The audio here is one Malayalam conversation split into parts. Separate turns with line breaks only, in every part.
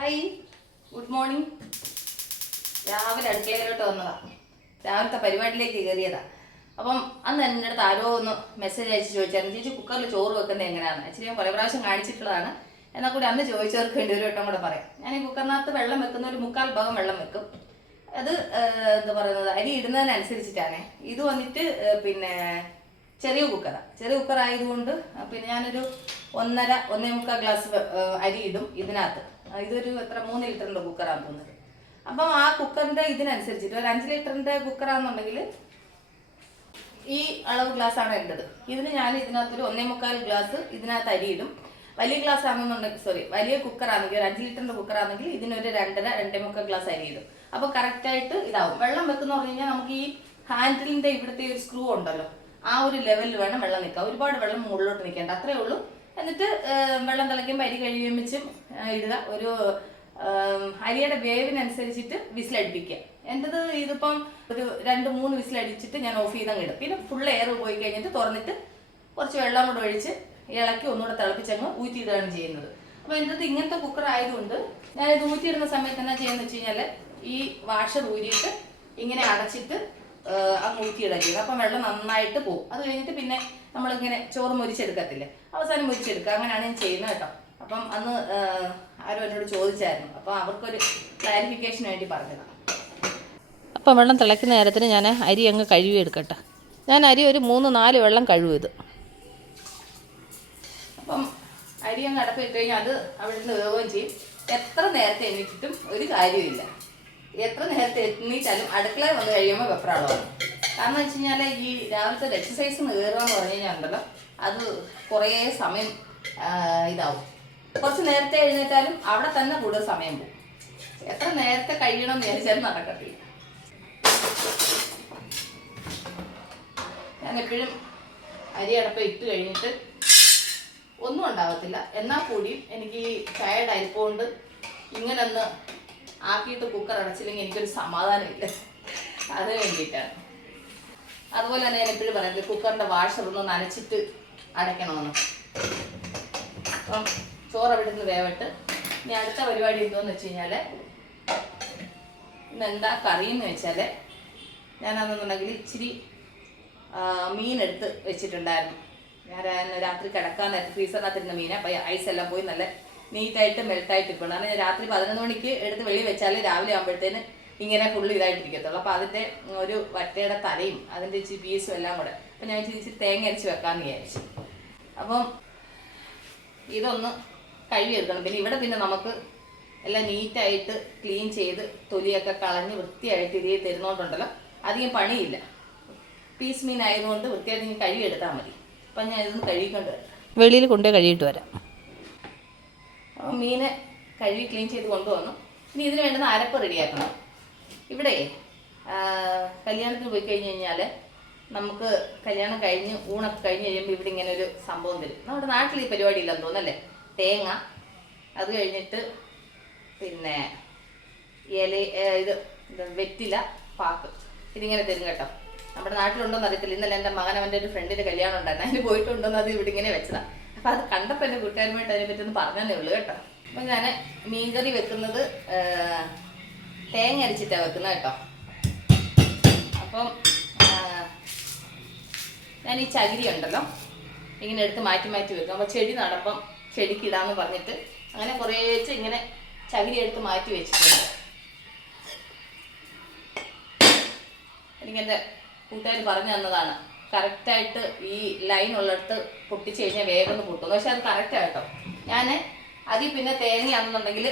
ഹായ്. ഗുഡ് മോർണിംഗ് രാവിലെ അടുക്കളയിലോട്ട് വന്നതാ. രാവിലത്തെ പരിപാടിയിലേക്ക് കയറിയതാ. അപ്പം അന്ന് എന്റെ അടുത്ത് ആരോ ഒന്ന് മെസ്സേജ് അയച്ച് ചോദിച്ചായിരുന്നു. ചേച്ചി കുക്കറിൽ ചോറ് വെക്കുന്നത് എങ്ങനെയാണ് ആക്ച്വലി ഞാൻ പല പ്രാവശ്യം കാണിച്ചിട്ടുള്ളതാണ്. എന്നാൽ കൂടി അന്ന് ചോദിച്ചവർക്ക് വേണ്ടി ഒരു വട്ടം കൂടെ പറയാം. ഞാൻ ഈ കുക്കറിനകത്ത് വെള്ളം വെക്കുന്ന ഒരു മുക്കാൽ ഭാഗം വെള്ളം വെക്കും. അത് എന്താ പറയുന്നത്? അരി ഇടുന്നതിനനുസരിച്ചിട്ടാണ്. ഇത് വന്നിട്ട് പിന്നെ ചെറിയ കുക്കറാണ് ചെറിയ കുക്കർ ആയതുകൊണ്ട് പിന്നെ ഞാനൊരു ഒന്നര ഒന്നേ മുക്കാൽ ഗ്ലാസ് അരി ഇടും ഇതിനകത്ത്. ഇതൊരു എത്ര മൂന്ന് ലിറ്ററിന്റെ കുക്കറാണ് തോന്നുന്നത് അപ്പം ആ കുക്കറിന്റെ ഇതിനനുസരിച്ചിട്ട് ഒരു അഞ്ച് ലിറ്ററിന്റെ കുക്കറാണെന്നുണ്ടെങ്കിൽ ഈ അളവ് ഗ്ലാസ് ആണ് എന്റെത് ഇതിന് ഞാൻ ഇതിനകത്തൊരു ഒന്നേ മുക്കാൽ ഗ്ലാസ് ഇതിനകത്ത് അരി ഇടും വലിയ ഗ്ലാസ് ആണെന്നുണ്ടെങ്കിൽ സോറി വലിയ കുക്കറാണെങ്കിൽ ഒരു അഞ്ച് ലിറ്ററിന്റെ കുക്കർ ആണെങ്കിൽ ഇതിനൊരു രണ്ടര രണ്ടേ മുക്കാൽ ഗ്ലാസ് അരി ഇടും അപ്പൊ കറക്റ്റ് ആയിട്ട് ഇതാവും. വെള്ളം വെക്കുന്ന പറഞ്ഞു കഴിഞ്ഞാൽ നമുക്ക് ഈ ഹാൻഡിലിന്റെ ഇവിടുത്തെ ഒരു സ്ക്രൂ ഉണ്ടല്ലോ ആ ഒരു ലെവലിൽ വേണം വെള്ളം നിൽക്കുക ഒരുപാട് വെള്ളം മുകളിലോട്ട് നിൽക്കേണ്ട. അത്രേ ഉള്ളൂ. എന്നിട്ട് വെള്ളം തിളയ്ക്കുമ്പോൾ അരി കഴുകി വെച്ച് ഇടുക. ഒരു അരിയുടെ വേവിനനുസരിച്ചിട്ട് വിസിലടിപ്പിക്കുക. എന്റെത് ഇതിപ്പം ഒരു രണ്ട് മൂന്ന് വിസിലടിച്ചിട്ട് ഞാൻ ഓഫ് ചെയ്തങ്ങ് ഇടും. പിന്നെ ഫുൾ എയർ പോയി കഴിഞ്ഞിട്ട് തുറന്നിട്ട് കുറച്ച് വെള്ളം കൂടെ ഒഴിച്ച് ഇളക്കി ഒന്നുകൂടെ തിളപ്പിച്ചങ്ങ് ഊറ്റിയിടുകയാണ് ചെയ്യുന്നത്. അപ്പോൾ എന്റെത് ഇങ്ങനത്തെ കുക്കർ ആയതുകൊണ്ട് ഞാനിത് ഊറ്റിയിടുന്ന സമയത്ത് എന്നാ ചെയ്യുന്നത് വെച്ച് കഴിഞ്ഞാൽ ഈ വാഷർ ഊരിയിട്ട് ഇങ്ങനെ അടച്ചിട്ട് അങ്ങ് ഊറ്റിയിടാൻ ചെയ്യുന്നത്. അപ്പം വെള്ളം നന്നായിട്ട് പോകും. അത് കഴിഞ്ഞിട്ട് പിന്നെ നമ്മളിങ്ങനെ ചോറ് മുരിച്ചെടുക്കത്തില്ലേ? അവസാനം മുരിച്ചെടുക്കുക. അങ്ങനെയാണ് ഞാൻ ചെയ്യുന്നത് കേട്ടോ. അപ്പം അന്ന് ആരും എന്നോട് ചോദിച്ചായിരുന്നു. അപ്പം അവർക്കൊരു ക്ലാരിഫിക്കേഷന് വേണ്ടി പറഞ്ഞതാണ്
അപ്പം വെള്ളം തിളയ്ക്കുന്ന നേരത്തിന് ഞാൻ അരി അങ്ങ് കഴുകി എടുക്കട്ടെ ഞാൻ അരി ഒരു മൂന്ന് നാല് വെള്ളം കഴുകും
അപ്പം അരി അങ്ങ് അടപ്പിട്ട് കഴിഞ്ഞാൽ അത് അവിടെ നിന്ന് വേവുകയും ചെയ്യും. എത്ര നേരത്തെ എണീറ്റിട്ടും ഒരു കാര്യമില്ല എത്ര നേരത്തെ എണീറ്റാലും അടുക്കളയിൽ വന്ന് കഴിയുമ്പോൾ വെപ്രാളമാണ് കാരണം വെച്ച് കഴിഞ്ഞാൽ ഈ രാവിലത്തെ എക്സസൈസ് കയറുക എന്ന് പറഞ്ഞു കഴിഞ്ഞാൽ അത് കുറേ സമയം ഇതാവും. കുറച്ച് നേരത്തെ എഴുന്നേറ്റാലും അവിടെ തന്നെ കൂടുതൽ സമയം പോകും. എത്ര നേരത്തെ കഴിയണം എന്ന് വിചാരിച്ചാലും നടക്കത്തില്ല. ഞാൻ എപ്പോഴും അരി അടപ്പ് ഇട്ട് കഴിഞ്ഞിട്ട് ഒന്നും ഉണ്ടാവത്തില്ല. എന്നാൽ കൂടിയും എനിക്ക് ടയർഡ് ആയിപ്പോണ്ട് ഇങ്ങനെ ഒന്ന് ആക്കിയിട്ട് കുക്കർ അടച്ചില്ലെങ്കിൽ എനിക്കൊരു സമാധാനമില്ല. അത് വേണ്ടിയിട്ടാണ്. അതുപോലെ തന്നെ ഞാൻ എപ്പോഴും പറയുന്നത് കുക്കറിന്റെ വാഷർ ഒന്ന് നനച്ചിട്ട് അടയ്ക്കണമെന്ന്. അപ്പം ചോറ് അവിടെ നിന്ന് വേവട്ട് ഇനി അടുത്ത പരിപാടി എന്തോന്ന് വെച്ച് കഴിഞ്ഞാൽ ഇന്ന് എന്താ കറിയെന്ന് വെച്ചാൽ ഞാനതെന്നുണ്ടെങ്കിൽ ഇച്ചിരി മീനെടുത്ത് വെച്ചിട്ടുണ്ടായിരുന്നു. ഞാൻ രാത്രി കിടക്കാൻ നേരത്തെ ഫ്രീസറിനകത്തിരുന്ന മീൻ അപ്പോൾ ഐസ് എല്ലാം പോയി നല്ല നീറ്റായിട്ട് മെൽട്ടായിട്ട് ഇപ്പോൾ കാരണം ഞാൻ രാത്രി പതിനൊന്ന് മണിക്ക് എടുത്ത് വെളി വെച്ചാൽ രാവിലെ ആകുമ്പോഴത്തേന് ഇങ്ങനെ ഫുള്ള് ഇതായിട്ടിരിക്കത്തുള്ളൂ. അപ്പോൾ അതിന്റെ ഒരു വറ്റയുടെ തലയും അതിന്റെ ഇച്ചിരി പീസും എല്ലാം കൂടെ. അപ്പം ഞാൻ ഇച്ചിരി തേങ്ങ അരച്ച് വെക്കാമെന്ന് വിചാരിച്ചു. അപ്പം ഇതൊന്ന് കഴുകി എടുക്കണം. പിന്നെ ഇവിടെ പിന്നെ നമുക്ക് എല്ലാം നീറ്റായിട്ട് ക്ലീൻ ചെയ്ത് തൊലിയൊക്കെ കളഞ്ഞ് വൃത്തിയായിട്ട് ഇതേ തരുന്നോണ്ടുണ്ടല്ലോ. അധികം പണിയില്ല. പീസ് മീൻ ആയതുകൊണ്ട് വൃത്തിയായിട്ട് ഇങ്ങനെ കഴുകിയെടുത്താൽ മതി. അപ്പം ഞാൻ ഇതൊന്ന് കഴുകിക്കൊണ്ട് വരാം.
വെളിയിൽ കൊണ്ടുപോയി കഴുകിയിട്ട് വരാം.
മീനെ കഴുകി ക്ലീൻ ചെയ്ത് കൊണ്ടുവന്നു. ഇനി ഇതിന് വേണ്ടുന്ന അരപ്പ് റെഡിയാക്കണം ഇവിടെ കല്യാണത്തിന് പോയി കഴിഞ്ഞ് കഴിഞ്ഞാൽ നമുക്ക് കല്യാണം കഴിഞ്ഞ് ഊണൊക്കെ കഴിഞ്ഞ് കഴിയുമ്പോൾ ഇവിടെ ഇങ്ങനെ ഒരു സംഭവം തരും നമ്മുടെ നാട്ടിൽ ഈ പരിപാടി ഇല്ലെന്ന് തോന്നല്ലേ തേങ്ങ അത് കഴിഞ്ഞിട്ട് പിന്നെ ഇല ഇത് വെറ്റില പാക്ക്. ഇതിങ്ങനെ തരും കേട്ടോ. നമ്മുടെ നാട്ടിലുണ്ടോന്ന് അറിയത്തില്ല. ഇന്നലെ എന്റെ മകൻ അവന്റെ ഒരു ഫ്രണ്ടിന്റെ കല്യാണം ഉണ്ടായിരുന്നു. അതിന് പോയിട്ടുണ്ടോന്ന് അത് ഇവിടെ ഇങ്ങനെ വെച്ചതാണ് അപ്പം അത് കണ്ടപ്പോൾ എന്റെ കൂട്ടുകാരുമായിട്ട് അതിനെ പറ്റി ഒന്ന് പറഞ്ഞതേ ഉള്ളൂ കേട്ടോ. അപ്പം ഞാൻ മീൻകറി വെക്കുന്നത് തേങ്ങ അരച്ചിട്ടാണ് വെക്കുന്നത് കേട്ടോ. അപ്പം ഞാൻ ഈ ചകിരി ഉണ്ടല്ലോ ഇങ്ങനെ എടുത്ത് മാറ്റി മാറ്റി വെക്കും. അപ്പോൾ ചെടി നടപ്പം ചെടിക്ക് ഇടാന്ന് പറഞ്ഞിട്ട് അങ്ങനെ കുറേച്ച് ഇങ്ങനെ ചകിരി എടുത്ത് മാറ്റി വെച്ചിട്ടുണ്ട്. എനിക്കെന്റെ കൂട്ടുകാർ പറഞ്ഞു തന്നതാണ്. കറക്റ്റായിട്ട് ഈ ലൈൻ ഉള്ളിടത്ത് പൊട്ടിച്ച് കഴിഞ്ഞാൽ വേഗം പൊട്ടും. പക്ഷെ അത് കറക്റ്റ് കേട്ടോ. ഞാൻ അതിൽ പിന്നെ തേങ്ങയാണെന്നുണ്ടെങ്കിൽ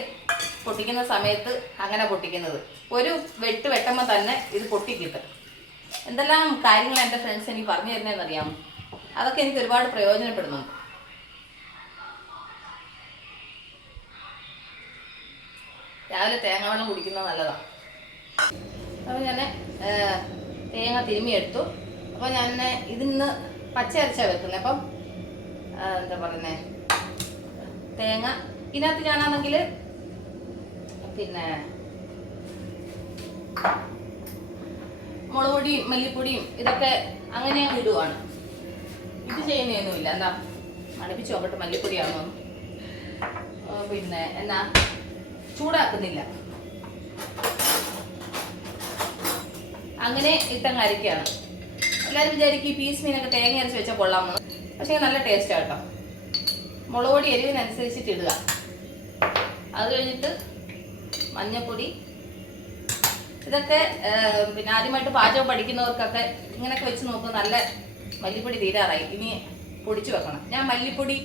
പൊട്ടിക്കുന്ന സമയത്ത് അങ്ങനെ പൊട്ടിക്കുന്നത്. ഒരു വെട്ട് വെട്ടുമ്പോൾ തന്നെ ഇത് പൊട്ടിക്കിട്ടും എന്തെല്ലാം കാര്യങ്ങളാണ് എന്റെ ഫ്രണ്ട്സ് എനിക്ക് പറഞ്ഞു തരുന്നതെന്ന് അറിയാമോ അതൊക്കെ എനിക്ക് ഒരുപാട് പ്രയോജനപ്പെടുന്നുണ്ട്. രാവിലെ തേങ്ങ വെള്ളം കുടിക്കുന്നത് നല്ലതാണ് അപ്പോൾ ഞാൻ തേങ്ങ തിരുമ്മി എടുത്തു. അപ്പോൾ ഞാൻ ഇതിന്ന് പച്ച അരച്ചാണ് വെക്കുന്നത് അപ്പം എന്താ പറയുന്നത് തേങ്ങ. ഇതിനകത്ത് ഞാനാണെങ്കിൽ പിന്നെ മുളക് പൊടിയും മല്ലിപ്പൊടിയും ഇതൊക്കെ അങ്ങനെ അങ്ങ് ഇടുവാണ്. ഇത് ചെയ്യുന്നതൊന്നുമില്ല. എന്താ? മണപ്പിച്ച് നോക്കട്ടെ മല്ലിപ്പൊടിയാണോ പിന്നെ എന്നാ? ചൂടാക്കുന്നില്ല. അങ്ങനെ ഇട്ടങ്ങ് അരക്കുകയാണ് എല്ലാവരും വിചാരിക്കും ഈ പീസ് മീനൊക്കെ തേങ്ങ അരച്ച് വെച്ചാൽ കൊള്ളാമെന്ന്. പക്ഷേ നല്ല ടേസ്റ്റാണ് കേട്ടോ. മുളക് പൊടി എരിവിനനുസരിച്ചിട്ട് ഇടുക. അത് കഴിഞ്ഞിട്ട് മഞ്ഞൾപ്പൊടി ഇതൊക്കെ പിന്നെ ആദ്യമായിട്ട് പാചകം പഠിക്കുന്നവർക്കൊക്കെ ഇങ്ങനെയൊക്കെ വെച്ച് നോക്കും നല്ല മല്ലിപ്പൊടി തീരാറായി. ഇനി പൊടിച്ചു വെക്കണം. ഞാൻ മല്ലിപ്പൊടി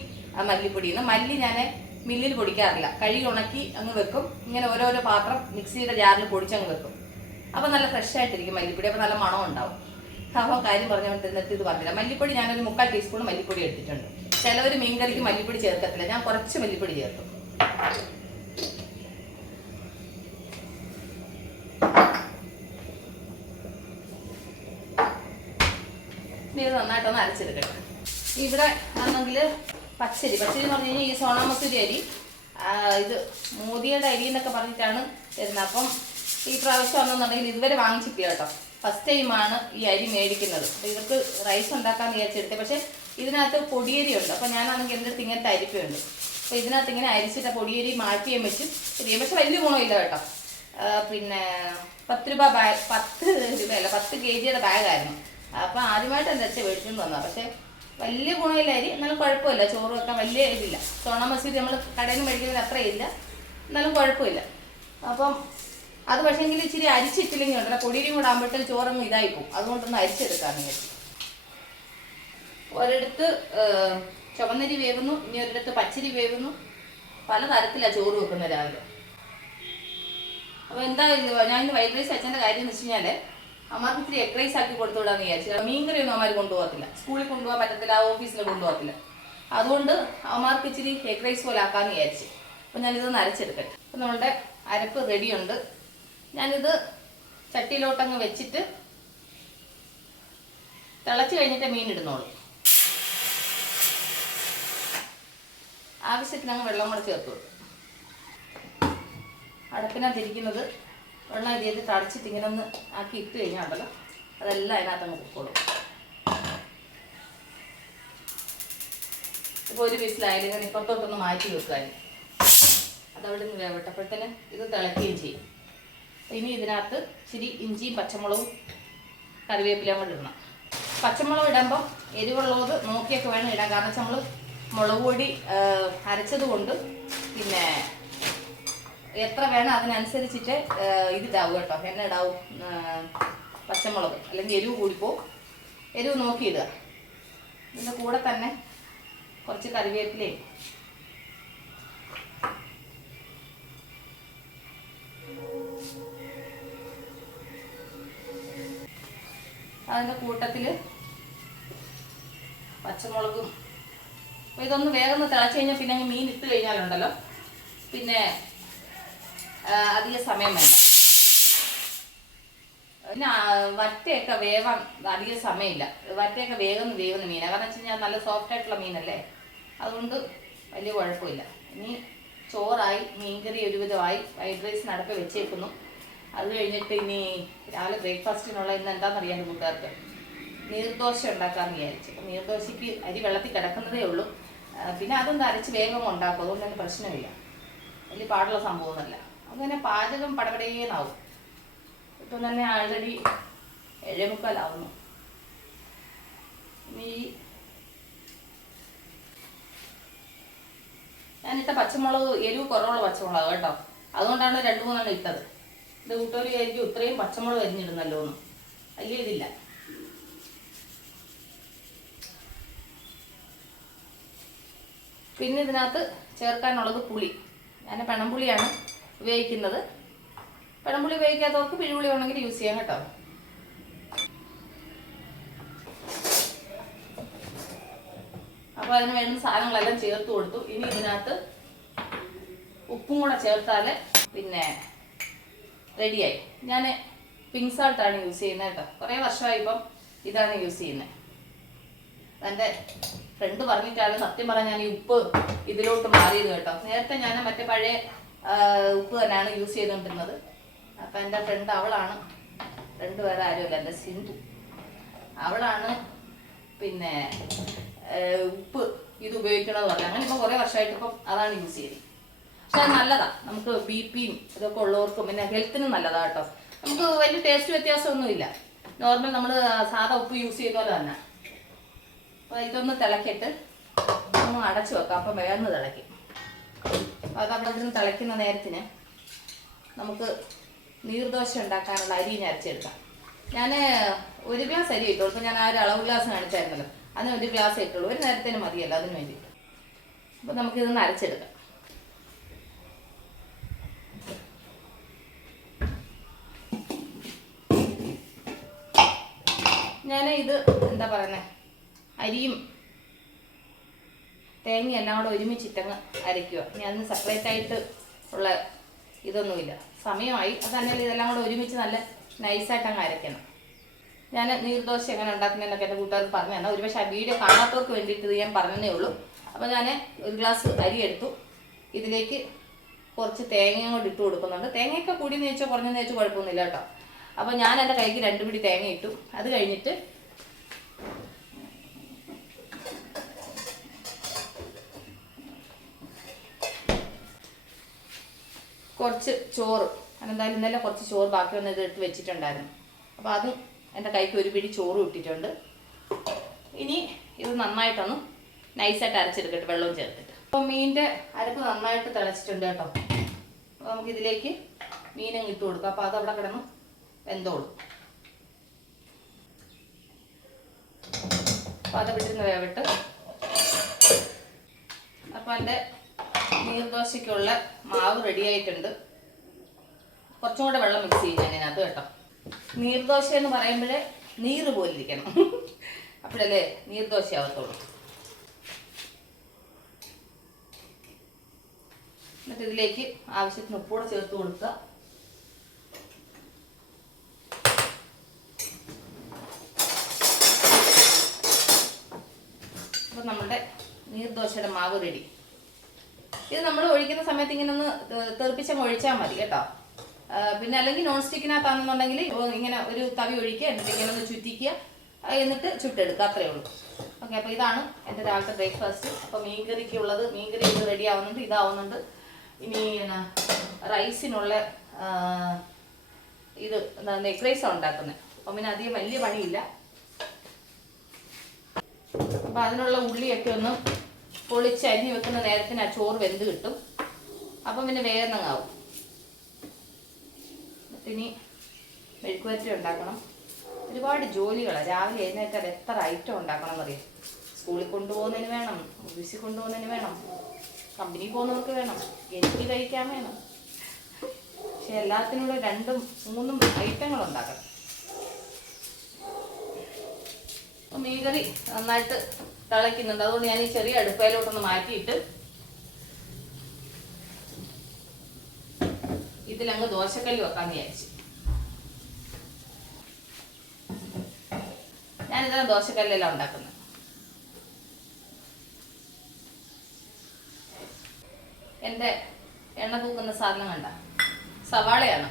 മല്ലിപ്പൊടി എന്ന് മല്ലി ഞാൻ മില്ലിൽ പൊടിക്കാറില്ല. കഴുകി ഉണക്കി അങ്ങ് വെക്കും. ഇങ്ങനെ ഓരോരോ പാത്രം മിക്സിയുടെ ജാറിൽ പൊടിച്ചങ്ങ് വെക്കും. അപ്പോൾ നല്ല ഫ്രഷ് ആയിട്ടിരിക്കും മല്ലിപ്പൊടി. അപ്പോൾ നല്ല മണം ഉണ്ടാവും. അപ്പോൾ കാര്യം പറഞ്ഞുകൊണ്ടിരുന്നിട്ട് ഇത് പറഞ്ഞില്ല. മല്ലിപ്പൊടി ഞാനൊരു മുക്കാൽ ടീസ്പൂൺ മല്ലിപ്പൊടി എടുത്തിട്ടുണ്ട്. ചിലവർ മീൻകറിക്ക് മല്ലിപ്പൊടി ചേർക്കത്തില്ല. ഞാൻ കുറച്ച് മല്ലിപ്പൊടി ചേർക്കും. ഇത് നന്നായിട്ടൊന്ന് അരച്ചെടുക്കട്ടെ. ഇവിടെ ആണെങ്കിൽ പച്ചരി. പച്ചരി എന്ന് പറഞ്ഞു കഴിഞ്ഞാൽ ഈ സോണാമസൂരി അരി ഇത് മോദിയുടെ അരി എന്നൊക്കെ പറഞ്ഞിട്ടാണ് തരുന്നത്. അപ്പം ഈ പ്രാവശ്യം വന്നെന്നുണ്ടെങ്കിൽ ഇതുവരെ വാങ്ങിച്ചിട്ടില്ല കേട്ടോ. ഫസ്റ്റ് ടൈമാണ് ഈ അരി മേടിക്കുന്നത്. അപ്പോൾ ഇവർക്ക് റൈസ് ഉണ്ടാക്കാമെന്ന് വിചാരിച്ചെടുത്തത് പക്ഷേ ഇതിനകത്ത് പൊടിയരി ഉണ്ട്. അപ്പോൾ ഞാനാണെങ്കിൽ എന്റെ അടുത്ത് ഇങ്ങനത്തെ അരിപ്പയുണ്ട്. അപ്പോൾ ഇതിനകത്ത് ഇങ്ങനെ അരിച്ചിട്ട് പൊടിയരി മാറ്റിയും വെച്ച് പുതിയ പക്ഷെ വലിയ ഗുണമില്ല കേട്ടോ. പിന്നെ പത്ത് രൂപ ബാഗ് പത്ത് രൂപയല്ല പത്ത് കെ ജിയുടെ ബാഗായിരുന്നു. അപ്പൊ ആദ്യമായിട്ട് എന്താ വെച്ചാൽ മേടിച്ചുകൊണ്ട് വന്നതാണ് പക്ഷേ വലിയ ഗുണമില്ല അരി. എന്നാലും കുഴപ്പമില്ല. ചോറ് വെക്കാൻ വലിയ ഇതില്ല. സോണ മസൂരി നമ്മൾ കടയിൽ നിന്ന് മേടിക്കുന്നത് അത്രയില്ല. എന്നാലും കുഴപ്പമില്ല. അപ്പം അത് പക്ഷേ പക്ഷേങ്കിൽ ഇച്ചിരി അരിച്ചിട്ടില്ലെങ്കിൽ ഉണ്ടല്ലോ. പൊടിയും കൂടെ ആകുമ്പോഴത്തേക്ക് ചോറും ഇതായി പോകും. അതുകൊണ്ടൊന്ന് അരിച്ചെടുക്കാൻ നിങ്ങൾക്ക് ഒരിടത്ത് ചുവന്നരി വേവുന്നു ഇനി ഒരിടത്ത് പച്ചരി വേവുന്നു. പല തരത്തിലാണ് ചോറ് വെക്കുന്നത് രാവിലെ. അപ്പോൾ എന്താ ഞാൻ ഇന്ന് വൈറ്റ് റൈസ് അച്ഛന്റെ കാര്യം എന്ന് വെച്ച് കഴിഞ്ഞാൽ അമ്മയ്ക്ക് ഇത്തിരി എഗ് റൈസ് ആക്കി കൊടുത്തു വിടാന്ന് വിചാരിച്ചു മീൻകറി ഒന്നും അമ്മമാർ കൊണ്ടുപോകത്തില്ല. സ്കൂളിൽ കൊണ്ടുപോകാൻ പറ്റത്തില്ല ഓഫീസിൽ കൊണ്ടുപോകത്തില്ല. അതുകൊണ്ട് അമ്മമാർക്ക് ഇച്ചിരി എഗ് റൈസ് പോലെ ആക്കാമെന്ന് വിചാരിച്ചു. അപ്പോൾ ഞാനിതൊന്ന് അരച്ചെടുക്കട്ടെ. അപ്പോൾ നമ്മളുടെ അരപ്പ് റെഡിയുണ്ട് ഞാനിത് ചട്ടിയിലോട്ടങ്ങ് വെച്ചിട്ട് തിളച്ച് കഴിഞ്ഞിട്ട് മീൻ ഇടുന്നോളൂ ആവശ്യത്തിന് അങ്ങ് വെള്ളം കൂടെ ചേർത്ത് കൊടുക്കും. അടുപ്പിനകത്തിരിക്കുന്നത് വെള്ളം അരിയത് തടച്ചിട്ട് ഇങ്ങനെ ഒന്ന് ആക്കി ഇട്ട് കഴിഞ്ഞാൽ ഉണ്ടല്ലോ അതെല്ലാം അതിനകത്ത് അങ്ങ് പൊക്കോളും. ഇപ്പോൾ ഒരു വിസിലായാലും ഇങ്ങനെ ഇപ്പുറത്തോട്ടൊന്ന് മാറ്റി വെക്കാൻ അതവിടെ നിന്ന് വേവട്ടപ്പോഴത്തേന് ഇത് തിളക്കുകയും ചെയ്യും. ഇനി ഇതിനകത്ത് ഇച്ചിരി ഇഞ്ചിയും പച്ചമുളകും കറിവേപ്പിലയും കൂടെ ഇടണം. പച്ചമുളക് ഇടുമ്പോൾ എരിവുള്ളത് നോക്കിയൊക്കെ വേണം ഇടാൻ. കാരണം വെച്ചാൽ നമ്മൾ മുളക് പൊടി അരച്ചത് കൊണ്ട് പിന്നെ എത്ര വേണം അതിനനുസരിച്ചിട്ട് ഇതിടാവും കേട്ടോ. എണ്ണ ഇടാവും പച്ചമുളക്. അല്ലെങ്കിൽ എരിവ് കൂടിപ്പോ എരിവ് നോക്കി ഇടുക. ഇതിന്റെ കൂടെ തന്നെ കുറച്ച് കറിവേപ്പിലയും അതിന്റെ കൂട്ടത്തിൽ പച്ചമുളകും. അപ്പോൾ ഇതൊന്ന് വേഗം തിളച്ച് കഴിഞ്ഞാൽ പിന്നെ അങ്ങ് മീൻ ഇട്ട് കഴിഞ്ഞാലുണ്ടല്ലോ. പിന്നെ അധിക സമയം വേണ്ട. പിന്നെ വറ്റയൊക്കെ വേവാൻ അധിക സമയമില്ല. വറ്റയൊക്കെ വേഗം വേവുന്ന മീനാണ് കാരണം വെച്ച് കഴിഞ്ഞാൽ നല്ല സോഫ്റ്റ് ആയിട്ടുള്ള മീനല്ലേ? അതുകൊണ്ട് വലിയ കുഴപ്പമില്ല. ഇനി ചോറായി മീൻകറി ഒരുവിധമായി. ഫ്രൈഡ് റൈസ് അടുപ്പ് വെച്ചേക്കുന്നു. അത് കഴിഞ്ഞിട്ട് ഇനി രാവിലെ ബ്രേക്ക്ഫാസ്റ്റിനുള്ള ഇന്ന് എന്താണെന്നറിയാം കൂട്ടുകാർക്ക്? നീർദോശ ഉണ്ടാക്കാമെന്ന് വിചാരിച്ചു. അപ്പം നീർദോശയ്ക്ക് അരി വെള്ളത്തിൽ കിടക്കുന്നതേ ഉള്ളൂ. പിന്നെ അതൊന്ന് അരച്ച് വേഗം ഉണ്ടാക്കും. അതുകൊണ്ട് തന്നെ പ്രശ്നമില്ല. വലിയ പാടുള്ള സംഭവമൊന്നുമല്ല. അങ്ങനെ പാചകം പടപടേന്നാവും ഇപ്പം തന്നെ ആൾറെഡി ഏഴേമുക്കാലാവുന്നു. ഇനി ഞാനിട്ട പച്ചമുളക് എരിവ് കുറവുള്ള പച്ചമുളക് കേട്ടോ. അതുകൊണ്ടാണ് രണ്ട് മൂന്നെണ്ണം ഇട്ടത്. ഇത് കൂട്ടുകാർ വിചാരിക്കും ഇത്രയും പച്ചമുളക് അരിഞ്ഞിടുന്നല്ലോ എന്ന് വലിയ ഇതില്ല. പിന്നെ ഇതിനകത്ത് ചേർക്കാനുള്ളത് പുളി. ഞാൻ പെണംപുളിയാണ് ഉപയോഗിക്കുന്നത്. പെണംപുളി ഉപയോഗിക്കാത്തവർക്ക് പിഴുപുളി വേണമെങ്കിൽ യൂസ് ചെയ്യാം കേട്ടോ. അപ്പോൾ അതിന് വേണ്ട സാധനങ്ങളെല്ലാം ചേർത്ത് കൊടുത്തു. ഇനി ഇതിനകത്ത് ഉപ്പും കൂടെ ചേർത്താൽ പിന്നെ റെഡിയായി. ഞാൻ പിങ്ക് സാൾട്ടാണ് യൂസ് ചെയ്യുന്നത് കേട്ടോ കുറേ വർഷമായിപ്പം ഇതാണ് യൂസ് ചെയ്യുന്നത് എന്റെ ഫ്രണ്ട് പറഞ്ഞിട്ടാണ് സത്യം പറഞ്ഞാൽ ഞാൻ ഈ ഉപ്പ് ഇതിലോട്ട് മാറിയത് കേട്ടോ. നേരത്തെ ഞാൻ മറ്റേ പഴയ ഉപ്പ് തന്നെയാണ് യൂസ് ചെയ്തുകൊണ്ടിരുന്നത് അപ്പം എന്റെ ഫ്രണ്ട് അവളാണ്. ഫ്രണ്ട് വേറെ ആരുമല്ല എന്റെ സിന്ധു. അവളാണ് പിന്നെ ഉപ്പ് ഇത് ഉപയോഗിക്കണമെന്ന് പറഞ്ഞത്. അങ്ങനെ ഇപ്പോൾ കുറേ വർഷമായിട്ട് ഇപ്പം അതാണ് യൂസ് ചെയ്യുന്നത് പക്ഷെ നല്ലതാ. നമുക്ക് ബി പിയും ഇതൊക്കെ ഉള്ളവർക്കും പിന്നെ ഹെൽത്തിനും നല്ലതാ കേട്ടോ. നമുക്ക് വലിയ ടേസ്റ്റ് വ്യത്യാസമൊന്നുമില്ല. നോർമൽ നമ്മൾ സാധാ ഉപ്പ് യൂസ് ചെയ്ത പോലെ തന്നെ. അപ്പോൾ ഇതൊന്ന് തിളക്കിയിട്ട് ഒന്ന് അടച്ചു വെക്കാം. അപ്പം വേഗം തിളക്കി അപ്പോൾ തിളയ്ക്കുന്ന നേരത്തിന് നമുക്ക് നീർദോശ ഉണ്ടാക്കാനുള്ള അരി ഞരച്ചെടുക്കാം ഞാൻ ഒരു ഗ്ലാസ് അരി ഇട്ടുള്ളൂ ഞാൻ ആ ഒരു അളവ് ഗ്ലാസ് കാണിച്ചായിരുന്നല്ലോ. അതിന് ഒരു ഗ്ലാസ് ഇട്ടുള്ളൂ. ഒരു നേരത്തേന് മതിയല്ലോ അതിന് വേണ്ടിയിട്ട്. അപ്പോൾ നമുക്കിതൊന്ന് അരച്ചെടുക്കാം. ഞാൻ ഇത് എന്താ പറയുന്നത് അരിയും തേങ്ങ എല്ലാം കൂടെ ഒരുമിച്ച് ഒരുമിച്ചിട്ടങ്ങ് അരയ്ക്കുക. ഞാൻ സെപ്പറേറ്റ് ആയിട്ട് ഉള്ള ഇതൊന്നുമില്ല. സമയമായി. അത് തന്നെ ഇതെല്ലാം കൂടെ ഒരുമിച്ച് നല്ല നൈസായിട്ട് അങ്ങ് അരയ്ക്കണം. ഞാൻ നീർദോശ എങ്ങനെ ഉണ്ടാക്കുന്നതെന്നൊക്കെ എന്റെ കൂട്ടുകാർക്ക് പറഞ്ഞു തന്നെ. ഒരുപക്ഷെ ആ വീഡിയോ കാണാത്തവർക്ക് വേണ്ടിയിട്ട് ഇത് ഞാൻ പറഞ്ഞതേ ഉള്ളൂ. അപ്പോൾ ഞാൻ ഒരു ഗ്ലാസ് അരി എടുത്തു. ഇതിലേക്ക് കുറച്ച് തേങ്ങയും കൂടി ഇട്ട് കൊടുക്കുന്നുണ്ട്. തേങ്ങയൊക്കെ കൂടി ചോദിച്ചാൽ കുറഞ്ഞെന്ന് ചോദിച്ചാൽ കുഴപ്പമൊന്നുമില്ല കേട്ടോ. അപ്പോൾ ഞാൻ എന്റെ കൈക്ക് രണ്ട് പിടി തേങ്ങ ഇട്ടു. അത് കഴിഞ്ഞിട്ട് കുറച്ച് ചോറ്. എന്തായാലും ഇന്നലെ കുറച്ച് ചോറ് ബാക്കി വന്ന് ഇത് എടുത്ത് വെച്ചിട്ടുണ്ടായിരുന്നു. അപ്പോൾ അതും എന്റെ കൈക്ക് ഒരു പിടി ചോറ് ഇട്ടിട്ടുണ്ട് ഇനി ഇത് നന്നായിട്ടൊന്ന് നൈസായിട്ട് അരച്ചെടുക്കട്ടെ വെള്ളവും ചേർത്തിട്ട്. അപ്പോൾ മീനിന്റെ അരപ്പ് നന്നായിട്ട് തിളച്ചിട്ടുണ്ട് കേട്ടോ. അപ്പോൾ നമുക്ക് ഇതിലേക്ക് മീനും ഇട്ട് കൊടുക്കാം. അപ്പോൾ അതവിടെ കിടന്ന് വെന്തോളും. അപ്പോൾ അത് വിട്ടിരുന്ന് വേവിട്ട്. അപ്പോൾ എന്റെ നീർദോശയ്ക്കുള്ള മാവ് റെഡിയായിട്ടുണ്ട് കുറച്ചും കൂടെ വെള്ളം മിക്സ് ചെയ്യും ഞാൻ അതിനകത്ത് കേട്ടോ. നീർദോശ എന്ന് പറയുമ്പോഴേ നീര് പോലിരിക്കണം അപ്പോഴല്ലേ നീർദോശ ആവത്തുള്ളൂ. എന്നിട്ട് ഇതിലേക്ക് ആവശ്യത്തിന് ഉപ്പൂടെ ചേർത്ത് കൊടുക്കുക. അപ്പം നമ്മുടെ നീർദോശയുടെ മാവ് റെഡി ഇത് നമ്മൾ ഒഴിക്കുന്ന സമയത്ത് ഇങ്ങനെ ഒന്ന് തെറിപ്പിച്ചങ്ങ് ഒഴിച്ചാൽ മതി കേട്ടോ. പിന്നെ അല്ലെങ്കിൽ നോൺ സ്റ്റിക്കിനകത്താണെന്നുണ്ടെങ്കിൽ ഇങ്ങനെ ഒരു തവി ഒഴിക്കുക എന്നിട്ട് ഇങ്ങനെ ഒന്ന് ചുറ്റിക്കുക എന്നിട്ട് ചുട്ടെടുക്കുക. അത്രയേ ഉള്ളൂ. ഓക്കെ അപ്പോൾ ഇതാണ് എന്റെ രാവിലത്തെ ബ്രേക്ക്ഫാസ്റ്റ് അപ്പോൾ മീൻകറിക്കുള്ളത് മീൻകറി ഇത് റെഡി ആവുന്നുണ്ട് ഇതാവുന്നുണ്ട്. ഇനി റൈസിനുള്ള ഇത് നെക്ക് റൈസാണ് ഉണ്ടാക്കുന്നത് അപ്പം പിന്നെ അധികം വലിയ പണിയില്ല. അപ്പം അതിനുള്ള ഉള്ളിയൊക്കെ ഒന്ന് പൊളിച്ച് അരിഞ്ഞ് വെക്കുന്ന നേരത്തിന് ആ ചോറ് വെന്ത് കിട്ടും. അപ്പം പിന്നെ വേഗം ആവും. ഇനി മെഴുക്കുവരട്ടി ഉണ്ടാക്കണം. ഒരുപാട് ജോലികളാണ് രാവിലെ എഴുന്നേറ്റാൽ എത്ര ഐറ്റം ഉണ്ടാക്കണം എന്നറിയാം? സ്കൂളിൽ കൊണ്ടുപോകുന്നതിന് വേണം ഓഫീസിൽ കൊണ്ടുപോകുന്നതിന് വേണം കമ്പനി പോകുന്നവർക്ക് വേണം എനിക്ക് കഴിക്കാൻ വേണം. പക്ഷെ എല്ലാത്തിനും രണ്ടും മൂന്നും ഐറ്റങ്ങൾ ഉണ്ടാക്കണം. അപ്പോൾ നന്നായിട്ട് തിളയ്ക്കുന്നുണ്ട്. അതുകൊണ്ട് ഞാൻ ഈ ചെറിയ അടുപ്പയിലോട്ടൊന്ന് മാറ്റിയിട്ട് ഇതിലങ്ങ് ദോശക്കല്ല് വെക്കാൻ വിചാരിച്ചു. ഞാനിതാണ് ദോശക്കല്ലെല്ലാം ഉണ്ടാക്കുന്നത്. എന്റെ എണ്ണ തൂക്കുന്ന സാധനം കണ്ട? സവാളയാണ്.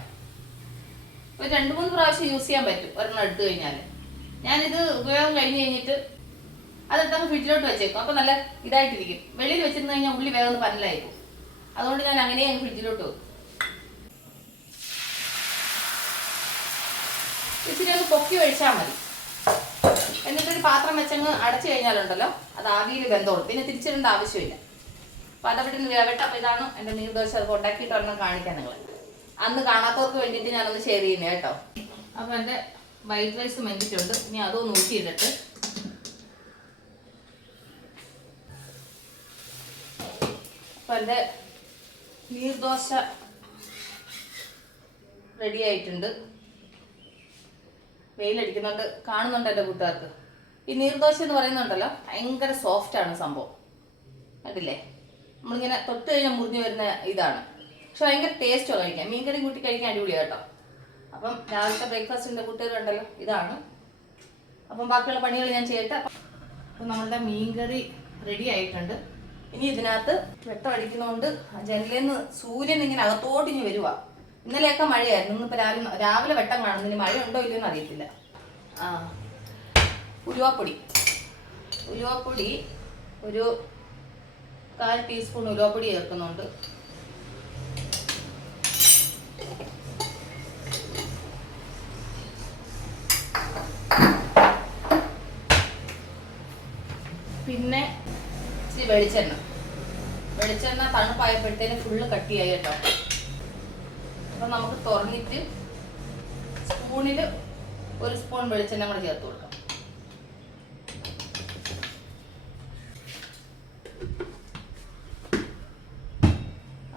ഒരു രണ്ട് മൂന്ന് പ്രാവശ്യം യൂസ് ചെയ്യാൻ പറ്റും. ഒരെണ്ണം എടുത്തു കഴിഞ്ഞാൽ ഞാനിത് ഉപയോഗം കഴിഞ്ഞ് കഴിഞ്ഞിട്ട് അതെടുത്തങ്ങ് ഫ്രിഡ്ജിലോട്ട് വെച്ചേക്കും. അപ്പോൾ നല്ല ഇതായിട്ടിരിക്കും. വെളിയിൽ വെച്ചിരുന്ന് കഴിഞ്ഞാൽ ഉള്ളി വേഗം ഒന്ന് പോകും. അതുകൊണ്ട് ഞാൻ അങ്ങനെ അങ്ങ് ഫ്രിഡ്ജിലോട്ട് വെക്കും. ഇച്ചിരി ഒന്ന് പൊക്കി ഒഴിച്ചാൽ മതി. എന്നിട്ടൊരു പാത്രം വെച്ചങ്ങ് അടച്ചു കഴിഞ്ഞാലുണ്ടല്ലോ അത് ആവിയിൽ വെന്തോളും. പിന്നെ തിരിച്ചിടേണ്ട ആവശ്യമില്ല. നിന്ന് വേവട്ടെ അപ്പോൾ ഇതാണ് എന്റെ നീർദോശ അത് ഉണ്ടാക്കിയിട്ട് ഒരെണ്ണം കാണിക്കാൻ നിങ്ങൾ അന്ന് കാണാത്തവർക്ക് വേണ്ടിയിട്ട് ഞാനൊന്ന് ഷെയർ ചെയ്യുന്നേ കേട്ടോ. അപ്പോൾ എന്റെ വൈറ്റ് റൈസ് മെന്തിട്ടുണ്ട് ഇനി അതോ ഊറ്റിയിട്ടിട്ട് അപ്പം എന്റെ നീർദോശ റെഡി ആയിട്ടുണ്ട്. വെയിലടിക്കുന്നുണ്ട്. കാണുന്നുണ്ട് എന്റെ കൂട്ടുകാർക്ക്? ഈ നീർദോശ എന്ന് പറയുന്നുണ്ടല്ലോ ഭയങ്കര സോഫ്റ്റ് ആണ് സംഭവം. കണ്ടില്ലേ? നമ്മളിങ്ങനെ തൊട്ട് കഴിഞ്ഞാൽ മുറിഞ്ഞു വരുന്ന ഇതാണ്. പക്ഷെ ഭയങ്കര ടേസ്റ്റോ കഴിക്കാൻ മീൻകറി കൂട്ടി കഴിക്കാൻ അടിപൊളിയാട്ടോ അപ്പം രാവിലത്തെ ബ്രേക്ക്ഫാസ്റ്റിന്റെ കൂട്ടുകാർ ഉണ്ടല്ലോ ഇതാണ്. അപ്പം ബാക്കിയുള്ള പണികൾ ഞാൻ ചെയ്യട്ടെ. അപ്പം നമ്മളുടെ മീൻകറി റെഡി ആയിട്ടുണ്ട്. ഇനി ഇതിനകത്ത് വെട്ടം അടിക്കുന്നതുകൊണ്ട് ജനലിൽ നിന്ന് സൂര്യൻ ഇങ്ങനെ അകത്തോട്ട് ഇനി വരുവാ. ഇന്നലെയൊക്കെ മഴയായിരുന്നു ഇന്നിപ്പോൾ രാവിലെ രാവിലെ വെട്ടം കാണുന്നു. ഇനി മഴ ഉണ്ടോ ഇല്ലയോ എന്ന് അറിയത്തില്ല. ആ. ഉലുവാപ്പൊടി. ഉലുവാപ്പൊടി ഒരു കാൽ ടീസ്പൂൺ ഉലുവാപ്പൊടി ചേർക്കുന്നുണ്ട്. വെളിച്ചെണ്ണ. വെളിച്ചെണ്ണ തണുപ്പായപ്പോഴത്തേന് ഫുള്ള് കട്ടിയായി കേട്ടോ. അപ്പൊ നമുക്ക് തുറന്നിട്ട് സ്പൂണിൽ ഒരു സ്പൂൺ വെളിച്ചെണ്ണ കൂടെ ചേർത്ത് കൊടുക്കാം.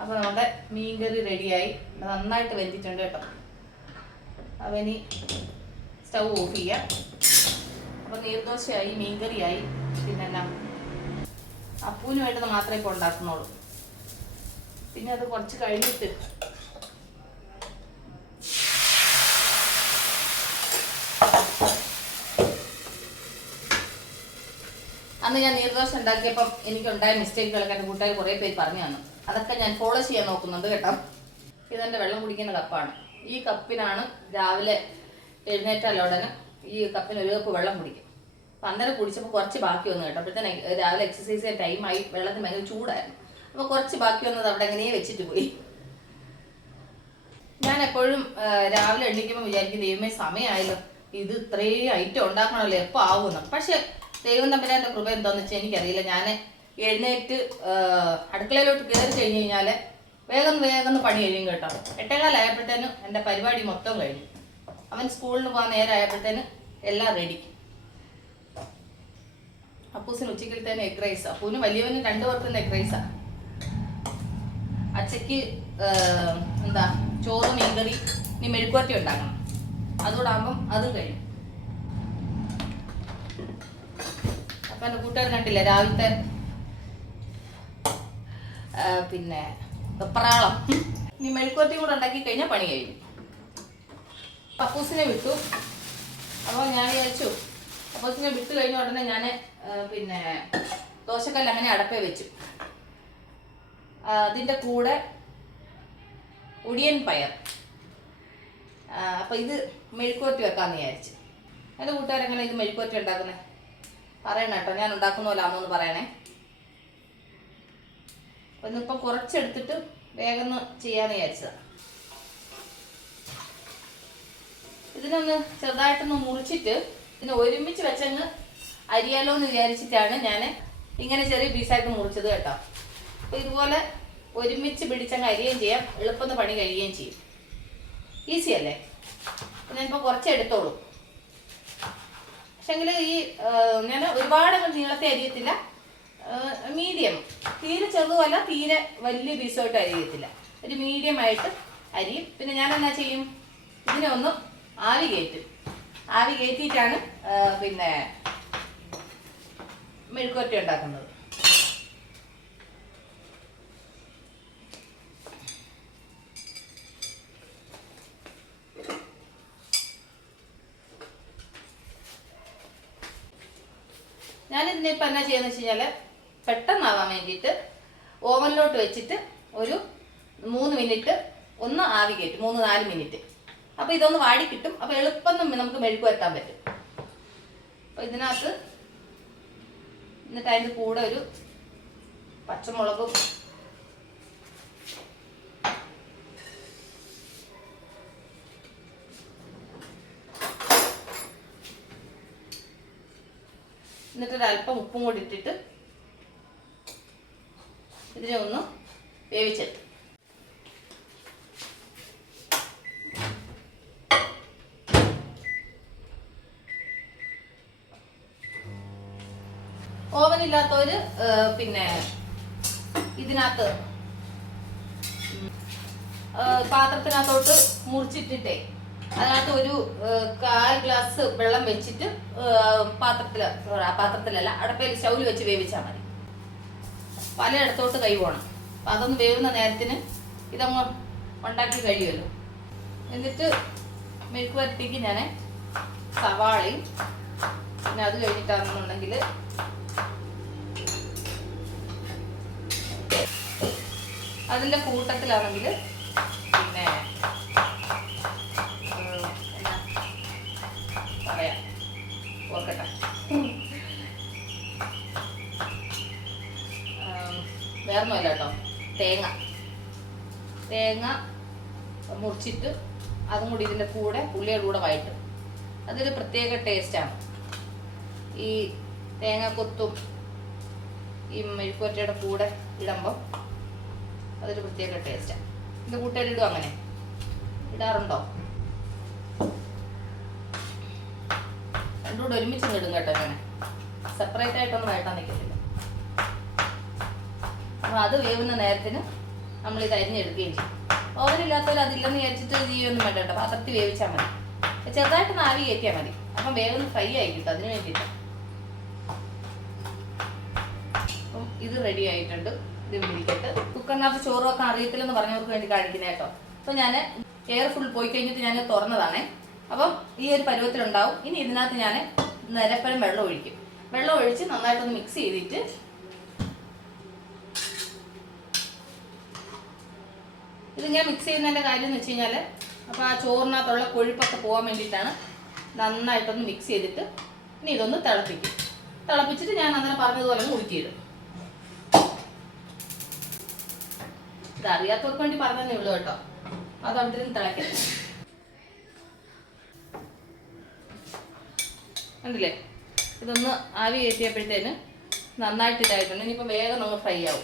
അപ്പോൾ നമ്മുടെ മീൻകറി റെഡിയായി നന്നായിട്ട് വെന്തിട്ടുണ്ട് കേട്ടോ. അവനി സ്റ്റൗ ഓഫ് ചെയ്യാം. അപ്പോൾ നീർദോശയായി മീൻകറിയായി. പിന്നെ എന്നാ അപ്പൂന് വേണ്ടത് മാത്രമേ ഇപ്പോൾ ഉണ്ടാക്കുന്നുള്ളൂ. പിന്നെ അത് കുറച്ച് കഴിഞ്ഞിട്ട് അന്ന് ഞാൻ നീർദോശം ഉണ്ടാക്കിയപ്പം എനിക്കുണ്ടായ മിസ്റ്റേക്കുകളൊക്കെ എന്റെ കൂട്ടുകാർ കുറേ പേര് പറഞ്ഞു തന്നു. അതൊക്കെ ഞാൻ ഫോളോ ചെയ്യാൻ നോക്കുന്നുണ്ട് കേട്ടോ. ഇതെന്റെ വെള്ളം കുടിക്കുന്ന കപ്പാണ്. ഈ കപ്പിനാണ് രാവിലെ എഴുന്നേറ്റാൽ ഉടനെ ഈ കപ്പിന് ഒരു കപ്പ് വെള്ളം കുടിക്കും അപ്പം അന്നേരം കുടിച്ചപ്പോൾ കുറച്ച് ബാക്കി വന്നു കേട്ടോ. അപ്പോഴത്തേന് രാവിലെ എക്സസൈസ് ടൈമായി വെള്ളത്തിന് ഭയങ്കര ചൂടായിരുന്നു. അപ്പോൾ കുറച്ച് ബാക്കി വന്നത് അവിടെ എങ്ങനെയേ വെച്ചിട്ട് പോയി. ഞാൻ എപ്പോഴും രാവിലെ എണ്ണിക്കുമ്പോൾ വിചാരിക്കും ദൈവമേ സമയമായല്ലോ ഇത് ഇത്രയും ഐറ്റം ഉണ്ടാക്കണമല്ലോ എപ്പോൾ ആവുമെന്ന്. പക്ഷെ ദൈവം തമ്പുരാന്റെ കൃപ എന്താണെന്ന് വെച്ചാൽ എനിക്കറിയില്ല. ഞാൻ എഴുന്നേറ്റ് അടുക്കളയിലോട്ട് കയറി കഴിഞ്ഞ് കഴിഞ്ഞാൽ വേഗം വേഗം പണി കഴിയും കേട്ടോ. എട്ടേകാലായപ്പോഴത്തേനും എന്റെ പരിപാടി മൊത്തം കഴിഞ്ഞു. അവൻ സ്കൂളിൽ പോകാൻ നേരമായപ്പോഴത്തേനും എല്ലാം റെഡി അപ്പൂസിന് ഉച്ചക്കലത്തേന് എഗ് റൈസ് അപ്പൂന് വലിയവന് രണ്ടു പേർക്കും എഗ് റൈസാണ് അച്ചയ്ക്ക് എന്താ ചോറ് മീൻകറി ഇനി മെഴുക്കുവരട്ടി ഉണ്ടാക്കണം. അതോടാകുമ്പം അതും കഴിയും. അപ്പം എന്റെ കൂട്ടുകാർ കണ്ടില്ല രാവിലത്തെ പിന്നെ വെപ്രാളം. ഇനി മെഴുക്കുവരട്ടി കൂടെ ഉണ്ടാക്കി കഴിഞ്ഞാൽ പണി കഴിഞ്ഞു പപ്പൂസിനെ വിട്ടു. അപ്പോൾ ഞാൻ വിചാരിച്ചു പപ്പൂസിനെ വിട്ടു കഴിഞ്ഞ ഉടനെ ഞാൻ പിന്നെ ദോശക്കല്ല് അങ്ങനെ അടപ്പേ വെച്ചു. അതിന്റെ കൂടെ ഒടിയൻ പയർ. അപ്പോൾ ഇത് മെഴുക്കുവരട്ടി വെക്കാമെന്ന് വിചാരിച്ചു. എന്റെ കൂട്ടുകാരെങ്ങനെ ഇത് മെഴുക്കുവരട്ടി ഉണ്ടാക്കുന്നത് പറയണം കേട്ടോ ഞാൻ ഉണ്ടാക്കുന്ന പോലെ പറയണേ. ഒന്നിപ്പം കുറച്ചെടുത്തിട്ട് വേഗം ചെയ്യാമെന്ന് ചെയ്യാന്ന് വിചാരിച്ചതാ. ഇതിനൊന്ന് ചെറുതായിട്ടൊന്ന് മുറിച്ചിട്ട് ഇതിനെ ഒരുമിച്ച് വെച്ചങ്ങ് അരിയാലോ എന്ന് വിചാരിച്ചിട്ടാണ് ഞാൻ ഇങ്ങനെ ചെറിയ പീസായിട്ട് മുറിച്ചത് കേട്ടോ. അപ്പോൾ ഇതുപോലെ ഒരുമിച്ച് പിടിച്ചങ്ങ് അരിയുകയും ചെയ്യാം. എളുപ്പമെന്ന് പണി കഴിയുകയും ചെയ്യും. ഈസി അല്ലേ? ഞാനിപ്പോൾ കുറച്ച് എടുത്തോളൂ. പക്ഷെങ്കിൽ ഈ ഞാൻ ഒരുപാട് നീളത്തെ അരിയത്തില്ല. മീഡിയം തീരെ ചെറുതുമല്ല തീരെ വലിയ പീസുമായിട്ട് അരിയത്തില്ല. ഒരു മീഡിയം ആയിട്ട് അരിയും. പിന്നെ ഞാൻ എന്നാ ചെയ്യും? ഇതിനെ ഒന്ന് ആവി കയറ്റും. ആവി കയറ്റിയിട്ടാണ് പിന്നെ മെഴുക്കുവരട്ടി ഉണ്ടാക്കുന്നത്. ഞാനിതിനെ ഇപ്പൊ എന്നാ ചെയ്യുന്നത് വെച്ച് കഴിഞ്ഞാൽ പെട്ടെന്നാവാൻ വേണ്ടിയിട്ട് ഓവനിലോട്ട് വെച്ചിട്ട് ഒരു മൂന്ന് മിനിറ്റ് ഒന്ന് ആവി കയറ്റും. മൂന്ന് നാല് മിനിറ്റ്. അപ്പോൾ ഇതൊന്ന് വാടി കിട്ടും. അപ്പോൾ എളുപ്പം നമുക്ക് മെഴുക്ക് വരുത്താൻ പറ്റും. അപ്പോൾ ഇതിനകത്ത് എന്നിട്ട് അതിന്റെ കൂടെ ഒരു പച്ചമുളകും എന്നിട്ട് ഒരു അല്പം ഉപ്പും കൂടി ഇട്ടിട്ട് ഇതിനെ ഒന്ന് വേവിച്ചെടുക്കും. പിന്നെ ഇതിനകത്ത്. പാത്രത്തിനകത്തോട്ട് മുറിച്ചിട്ടിട്ടേ. അതിനകത്ത് ഒരു കാൽ ഗ്ലാസ് വെള്ളം വെച്ചിട്ട് പാത്രത്തിൽ പാത്രത്തിലല്ല അടപ്പയിൽ ശൗൽ വെച്ച് വേവിച്ചാൽ മതി. പലയിടത്തോട്ട് കൈ പോകണം അപ്പം അതൊന്ന് വേവുന്ന നേരത്തിന് ഇതങ്ങ് ഉണ്ടാക്കി കഴിയുമല്ലോ. എന്നിട്ട് മെഴുക്ക് വരട്ടിക്ക് ഞാൻ സവാളയും പിന്നെ അത് കഴിഞ്ഞിട്ടാണെന്നുണ്ടെങ്കിൽ അതിന്റെ കൂട്ടത്തിലാണെങ്കിൽ പിന്നെ പറയാം. വേറൊന്നുമല്ല കേട്ടോ. തേങ്ങ. തേങ്ങ മുറിച്ചിട്ട് അതും കൂടി ഇതിന്റെ കൂടെ ഉള്ളിയുടെ കൂടെ വഴറ്റും. അതൊരു പ്രത്യേക ടേസ്റ്റാണ് ഈ തേങ്ങ കൊത്തും ഈ മെഴുക്കുവറ്റയുടെ കൂടെ ഇടുമ്പോൾ അതൊരു പ്രത്യേക ടേസ്റ്റാണ് എന്റെ കൂട്ടുകാരിടും അങ്ങനെ? ഇടാറുണ്ടോ? രണ്ടുകൂടെ ഒരുമിച്ച് ഇടും കേട്ടോ അങ്ങനെ സെപ്പറേറ്റ് ആയിട്ടൊന്നും വഴട്ടാൻ നിൽക്കത്തില്ല അപ്പൊ അത് വേവുന്ന നേരത്തിന് നമ്മൾ ഇത് അരിഞ്ഞെടുക്കുകയും ചെയ്യും ഓവനില്ലാത്തവർ അതില്ലെന്ന് വിചാരിച്ചിട്ട് ചെയ്യൊന്നും വേണ്ട കേട്ടോ. പാത്രത്തിൽ വേവിച്ചാൽ മതി. ചെറുതായിട്ട് ആവി കയറ്റിയാൽ മതി. അപ്പം വേഗം ഫ്രൈ ആയി കിട്ടും അതിന് വേണ്ടിയിട്ട്. അപ്പം ഇത് റെഡി ആയിട്ടുണ്ട്. ഇത് വിളിക്കട്ട് കുക്കറിനകത്ത് ചോറ് വെക്കാൻ അറിയത്തില്ലെന്ന് പറഞ്ഞവർക്ക് വേണ്ടി കാണിക്കുന്നത് കേട്ടോ. അപ്പം ഞാൻ എയർ ഫുൾ പോയി കഴിഞ്ഞിട്ട് ഞാൻ തുറന്നതാണേ. അപ്പം ഈ ഒരു പരുവത്തിലുണ്ടാവും. ഇനി ഇതിനകത്ത് ഞാൻ നിരപ്പരം വെള്ളം ഒഴിക്കും. വെള്ളം ഒഴിച്ച് നന്നായിട്ടൊന്ന് മിക്സ് ചെയ്തിട്ട് ഇത് ഞാൻ മിക്സ് ചെയ്യുന്നതിന്റെ കാര്യം എന്ന് വെച്ച് കഴിഞ്ഞാൽ അപ്പോൾ ആ ചോറിനകത്തുള്ള കൊഴുപ്പൊക്കെ പോകാൻ വേണ്ടിയിട്ടാണ് നന്നായിട്ടൊന്ന് മിക്സ് ചെയ്തിട്ട് ഇനി ഇതൊന്ന് തിളപ്പിക്കും. തിളപ്പിച്ചിട്ട് ഞാൻ അങ്ങനെ പറഞ്ഞതുപോലെ ഒന്ന് ഊറ്റിയിടും ഇത് അറിയാത്തവർക്ക് വേണ്ടി പറഞ്ഞതേ ഉള്ളൂ കേട്ടോ. അത് അവിടെ തിളക്കട്ടെ കണ്ടില്ലേ? ഇതൊന്ന് ആവി കയറ്റിയപ്പോഴത്തേന് നന്നായിട്ട് ഇതായിട്ടുണ്ട്. ഇനിയിപ്പോൾ വേഗം നമ്മൾ ഫ്രൈ ആവും.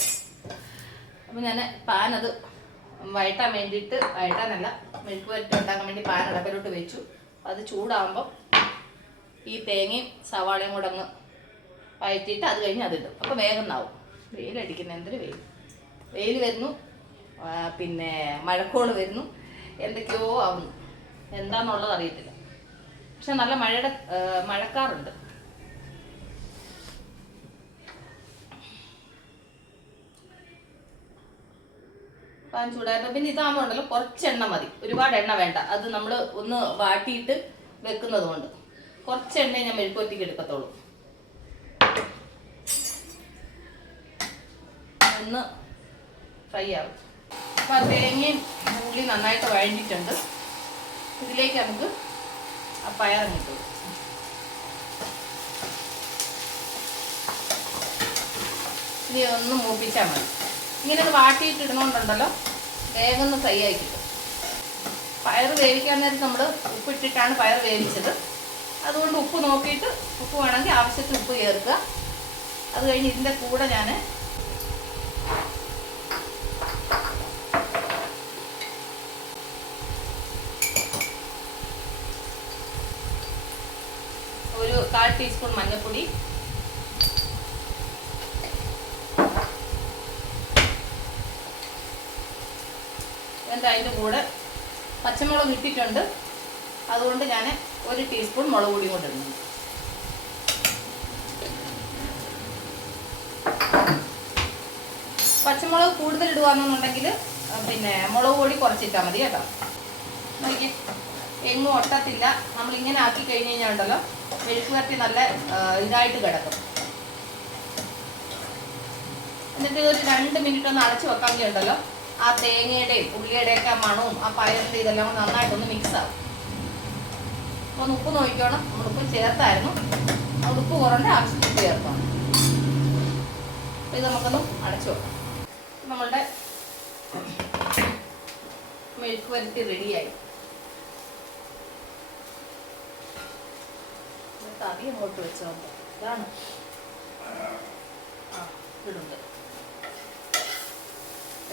അപ്പം ഞാൻ പാൻ അത് വഴട്ടാൻ വേണ്ടിയിട്ട് വഴട്ടാനല്ല മെഴുക്ക് വരട്ടി ഉണ്ടാക്കാൻ വേണ്ടി പാൻ അടപ്പിലോട്ട് വെച്ചു. അത് ചൂടാകുമ്പോൾ ഈ തേങ്ങയും സവാളയും കൂടെ അങ്ങ് വഴറ്റിയിട്ട് അത് കഴിഞ്ഞ് അതിടും അപ്പോൾ വേഗം നാവും വെയിലടിക്കുന്ന എന്തൊരു വെയിൽ വെയിൽ വരുന്നു. പിന്നെ മഴക്കോൾ വരുന്നു. എന്തൊക്കെയോ ആവുന്നു. എന്താന്നുള്ളത് അറിയത്തില്ല. പക്ഷെ നല്ല മഴയുടെ മഴക്കാറുണ്ട്. പാൻ പിന്നെ ഇതാകുമ്പോൾ ഉണ്ടല്ലോ കുറച്ച് എണ്ണ മതി. ഒരുപാട് എണ്ണ വേണ്ട. അത് നമ്മൾ ഒന്ന് വാട്ടിയിട്ട് വെക്കുന്നത് കൊണ്ട്. കുറച്ച് എണ്ണ ഞാൻ മെഴുക്കൊറ്റിക്ക് എടുക്കത്തുള്ളൂ. ഒന്ന് ഫ്രൈ ആവും അപ്പോൾ ആ തേങ്ങയും ഉള്ളി നന്നായിട്ട് വഴഞ്ഞിട്ടുണ്ട് ഇതിലേക്ക് നമുക്ക് ആ പയറിഞ്ഞിട്ടു ഇനി ഒന്ന് മൂപ്പിച്ചാൽ മതി. ഇങ്ങനെ ഒന്ന് വാട്ടിയിട്ട് ഇടുന്നോണ്ടുണ്ടല്ലോ വേഗം ഒന്ന് ആയി കിട്ടും. പയർ വേവിക്കാൻ നേരത്ത് നമ്മൾ ഉപ്പിട്ടിട്ടാണ് പയർ വേവിച്ചത്. അതുകൊണ്ട് ഉപ്പ് നോക്കിയിട്ട് ഉപ്പ് വേണമെങ്കിൽ ആവശ്യത്തിന് ഉപ്പ് ചേർക്കുക. അത് കഴിഞ്ഞ് ഇതിന്റെ കൂടെ ഞാൻ ഒരു കാൽ ടീസ്പൂൺ മഞ്ഞൾപ്പൊടി എന്നിട്ട് അതിന്റെ കൂടെ പച്ചമുളക് ഇട്ടിട്ടുണ്ട്. അതുകൊണ്ട് ഞാൻ ഒരു ടീസ്പൂൺ മുളക് പൊടിയും കൊണ്ടിടുന്നു പച്ചമുളക് കൂടുതൽ ഇടുകയാണെന്നുണ്ടെങ്കിൽ പിന്നെ മുളക് പൊടി കുറച്ചിട്ടാൽ മതി കേട്ടോ. നോക്കിയേ എങ്ങും ഒട്ടത്തില്ല. നമ്മളിങ്ങനെ ആക്കി കഴിഞ്ഞ് കഴിഞ്ഞാൽ ഉണ്ടല്ലോ മെഴുക്ക് വരട്ടി നല്ല ഇതായിട്ട് കിടക്കും. എന്നിട്ട് ഒരു രണ്ട് മിനിറ്റ് ഒന്ന് അടച്ചു വെക്കാൻ ഉണ്ടല്ലോ ആ തേങ്ങയുടെയും ഉള്ളിയുടെയും ഒക്കെ മണവും ആ പയറിന്റെ ഇതെല്ലാം കൂടെ നന്നായിട്ടൊന്ന് മിക്സ് ആവും. അപ്പോൾ ഒന്ന് ഉപ്പ് നോക്കിക്കോണം. നമ്മൾ ഉപ്പ് ചേർത്തായിരുന്നു. അതുകൊണ്ട് ഉപ്പ് കുറേ ആവശ്യത്തിന് ചേർക്കാം അപ്പോൾ ഇത് നമുക്കൊന്ന് അടച്ചു വെക്കാം. നമ്മളുടെ മെഴുക്ക് വരട്ടി റെഡിയായി തവി അങ്ങോട്ട് വെച്ചോ ഇതാണ്. ആ ഇടുണ്ട്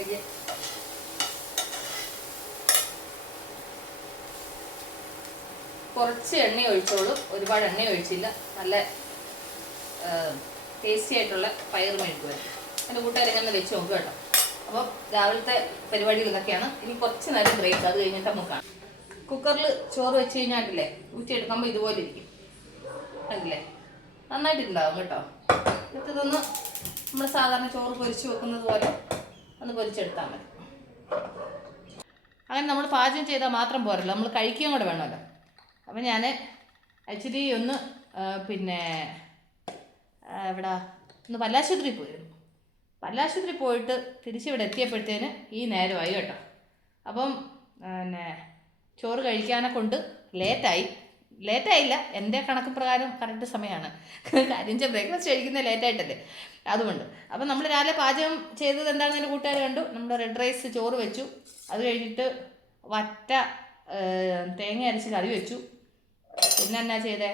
അയ്യേ കുറച്ച് എണ്ണ ഒഴിച്ചോളൂ. ഒരുപാട് എണ്ണ ഒഴിച്ചില്ല. നല്ല ടേസ്റ്റി ആയിട്ടുള്ള പയർ മെഴുക്ക് വരും എന്റെ കൂട്ടുകാരെ ഞാൻ വെച്ച് നോക്കുക കേട്ടോ. അപ്പോൾ രാവിലത്തെ പരിപാടികൾ ഇതൊക്കെയാണ്. ഇനി കുറച്ച് നേരം ബ്രേക്ക് അത് കഴിഞ്ഞിട്ട് നമുക്ക് കാണാം. കുക്കറിൽ ചോറ് വെച്ച് കഴിഞ്ഞാട്ടില്ലേ ഊറ്റിയെടുക്കുമ്പോൾ ഇതുപോലെ ഇരിക്കും. കണ്ടില്ലേ? നന്നായിട്ടുണ്ടാവും കേട്ടോ. ഇതൊന്ന് നമ്മൾ സാധാരണ ചോറ് പൊരിച്ച് വെക്കുന്നത് പോലെ ഒന്ന് പൊരിച്ചെടുത്താൽ മതി. അങ്ങനെ നമ്മൾ പാചകം ചെയ്താൽ മാത്രം പോരല്ലോ. നമ്മൾ കഴിക്കുകയും കൂടെ വേണമല്ലോ. അപ്പം ഞാൻ ആക്ച്വലി ഒന്ന് പിന്നെ ഇവിടെ ഒന്ന് പല്ലാശുപത്രി പോയിരുന്നു പല്ലാശുപത്രി പോയിട്ട് തിരിച്ചിവിടെ എത്തിയപ്പോഴത്തേന് ഈ നേരമായി കേട്ടോ. അപ്പം പിന്നെ ചോറ് കഴിക്കാനെ കൊണ്ട് ലേറ്റായി. ലേറ്റായില്ല എന്റെ കണക്ക് പ്രകാരം കറക്റ്റ് സമയമാണ് കാര്യം വെച്ചാൽ ബ്രേക്ക്ഫാസ്റ്റ് കഴിക്കുന്നത് ലേറ്റായിട്ടല്ലേ അതുകൊണ്ട്. അപ്പം നമ്മൾ രാവിലെ പാചകം ചെയ്തത് എന്താണെന്ന് എന്റെ കൂട്ടുകാർ കണ്ടു. നമ്മൾ റെഡ് റൈസ് ചോറ് വെച്ചു. അത് കഴിഞ്ഞിട്ട് വറ്റ തേങ്ങ അരച്ച് കറി വെച്ചു. പിന്നെ എന്നാ ചെയ്തേ?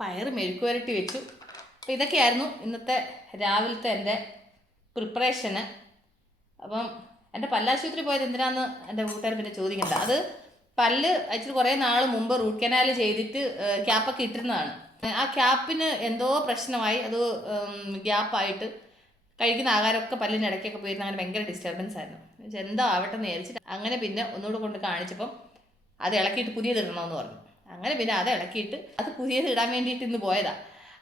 പയർ മെഴുക്ക് വരട്ടി വെച്ചു.
അപ്പോൾ ഇതൊക്കെയായിരുന്നു ഇന്നത്തെ രാവിലത്തെ എന്റെ പ്രിപ്പറേഷന് അപ്പം എന്റെ പല്ലാശുപത്രി പോയത് എന്തിനാന്ന് എന്റെ കൂട്ടുകാർ പിന്നെ ചോദിക്കണ്ട. അത് പല്ല് ആക്ച്വലി കുറേ നാൾ മുമ്പ് റൂട്ട് കനാൽ ചെയ്തിട്ട് ക്യാപ്പൊക്കെ ഇട്ടിരുന്നതാണ്. ആ ക്യാപ്പിന് എന്തോ പ്രശ്നമായി. അത് ഗ്യാപ്പായിട്ട് കഴിക്കുന്ന ആഹാരമൊക്കെ പല്ലിന് ഇടയ്ക്കൊക്കെ പോയിരുന്ന അങ്ങനെ ഭയങ്കര ഡിസ്റ്റർബൻസ് ആയിരുന്നു. എന്തോ ആവട്ടെ എന്ന് വിചാരിച്ചിട്ട് അങ്ങനെ പിന്നെ ഒന്നുകൂടെ കൊണ്ട് കാണിച്ചപ്പം അത് ഇളക്കിയിട്ട് പുതിയത് ഇടണമെന്ന് പറഞ്ഞു. അങ്ങനെ പിന്നെ അത് ഇളക്കിയിട്ട് അത് പുതിയത് ഇടാൻ വേണ്ടിയിട്ട് ഇന്ന് പോയതാ.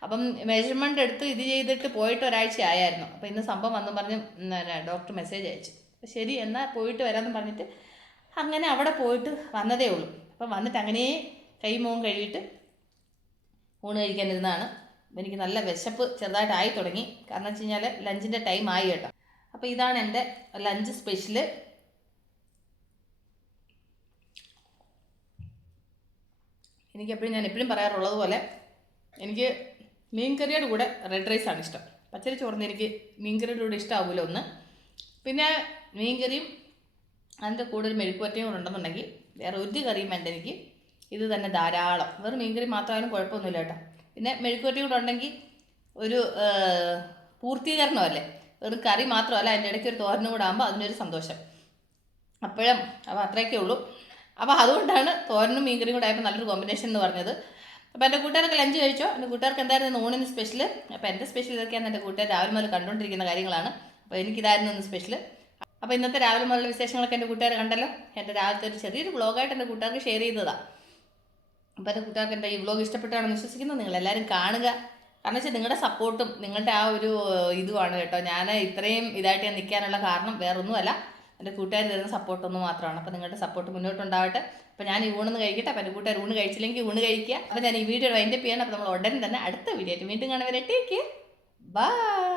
അപ്പം മെഷർമെന്റ് എടുത്ത് ഇത് ചെയ്തിട്ട് പോയിട്ട് ഒരാഴ്ച ആയായിരുന്നു. അപ്പം ഇന്ന് സംഭവം വന്നു പറഞ്ഞ് ഡോക്ടർ മെസ്സേജ് അയച്ചു. ശരി എന്നാൽ പോയിട്ട് വരാമെന്ന് പറഞ്ഞിട്ട് അങ്ങനെ അവിടെ പോയിട്ട് വന്നതേ ഉള്ളൂ. അപ്പം വന്നിട്ട് അങ്ങനെ കൈ മുഖം കഴുകിയിട്ട് ഊണ് കഴിക്കാനിരുന്നതാണ് അപ്പം എനിക്ക് നല്ല വിശപ്പ് ചെറുതായിട്ടായി തുടങ്ങി. കാരണം വെച്ച് കഴിഞ്ഞാൽ ലഞ്ചിന്റെ ടൈം ആയി കേട്ടോ. അപ്പോൾ ഇതാണ് എന്റെ ലഞ്ച് സ്പെഷ്യൽ എനിക്കെപ്പോഴും ഞാൻ എപ്പോഴും പറയാറുള്ളത് പോലെ എനിക്ക് മീൻകറിയുടെ കൂടെ റെഡ് റൈസ് ആണ് ഇഷ്ടം. പച്ചരി ചോറിന് എനിക്ക് മീൻകറിയുടെ കൂടെ ഇഷ്ടമാവില്ല ഒന്ന്. പിന്നെ മീൻ കറിയും അതിന്റെ കൂടെ ഒരു മെഴുക്കുവറ്റയും കൂടെ ഉണ്ടെന്നുണ്ടെങ്കിൽ വേറെ ഒരു കറിയും വേണ്ട എനിക്ക്. ഇത് തന്നെ ധാരാളം. വെറും മീൻകറി മാത്രമായാലും കുഴപ്പമൊന്നുമില്ല കേട്ടോ. പിന്നെ മെഴുക്കുവറ്റയും കൂടെ ഉണ്ടെങ്കിൽ ഒരു പൂർത്തീകരണമല്ലേ? വെറും കറി മാത്രമല്ല അതിന്റെ ഇടയ്ക്ക് ഒരു തോരനും കൂടെ ആകുമ്പോൾ അതിനൊരു സന്തോഷം. അപ്പോഴും അപ്പോൾ അത്രയൊക്കെ ഉള്ളൂ. അപ്പോൾ അതുകൊണ്ടാണ് തോരനും മീൻകറിയും കൂടെ ആയപ്പോൾ നല്ലൊരു കോമ്പിനേഷൻ എന്ന് പറഞ്ഞത്. അപ്പോൾ എന്റെ കൂട്ടുകാരൊക്കെ ലഞ്ച് കഴിച്ചോ? എന്റെ കൂട്ടുകാർക്ക് എന്തായിരുന്നു ഊണിന് സ്പെഷ്യൽ അപ്പോൾ എന്റെ സ്പെഷ്യൽ ഇതൊക്കെയാണ് എന്റെ കൂട്ടുകാർ രാവിലെ മുതൽ കണ്ടുകൊണ്ടിരിക്കുന്ന കാര്യങ്ങളാണ്. അപ്പോൾ എനിക്കിതായിരുന്നു ഇന്ന് സ്പെഷ്യൽ അപ്പോൾ ഇന്നത്തെ രാവിലെ മുതലുള്ള വിശേഷങ്ങളൊക്കെ എന്റെ കൂട്ടുകാർ കണ്ടല്ലോ? എന്റെ രാവിലത്തെ ഒരു ചെറിയൊരു വ്ളോഗായിട്ട് എന്റെ കൂട്ടുകാർക്ക് ഷെയർ ചെയ്തതാണ് അപ്പോൾ എന്റെ കൂട്ടുകാർക്ക് എന്റെ ഈ വ്ളോഗ് ഇഷ്ടപ്പെട്ടാണെന്ന് വിശ്വസിക്കുന്നു? നിങ്ങളെല്ലാവരും കാണുക. കാരണം വെച്ചാൽ നിങ്ങളുടെ സപ്പോർട്ടും നിങ്ങളുടെ ആ ഒരു ഇതുമാണ് കേട്ടോ. ഞാൻ ഇത്രയും ഇതായിട്ട് ഞാൻ നിൽക്കാനുള്ള കാരണം വേറൊന്നുമല്ല. എന്റെ കൂട്ടുകാർ തരുന്ന സപ്പോർട്ടൊന്നും മാത്രമാണ്. അപ്പോൾ നിങ്ങളുടെ സപ്പോർട്ട് മുന്നോട്ടുണ്ടാവട്ടെ. അപ്പോൾ ഞാൻ ഈ ഊണെന്ന് കഴിക്കട്ടെ. അപ്പോൾ എന്റെ കൂട്ടുകാർ ഊണ് കഴിച്ചില്ലെങ്കിൽ ഊണ് കഴിക്കുക. അപ്പോൾ ഞാൻ ഈ വീഡിയോ വൈൻഡപ്പ് ചെയ്യണം. അപ്പോൾ നമ്മൾ ഉടനെ തന്നെ അടുത്ത വീഡിയോ ആയിട്ട് വീണ്ടും കാണുവരെ ടേക്ക് ബൈ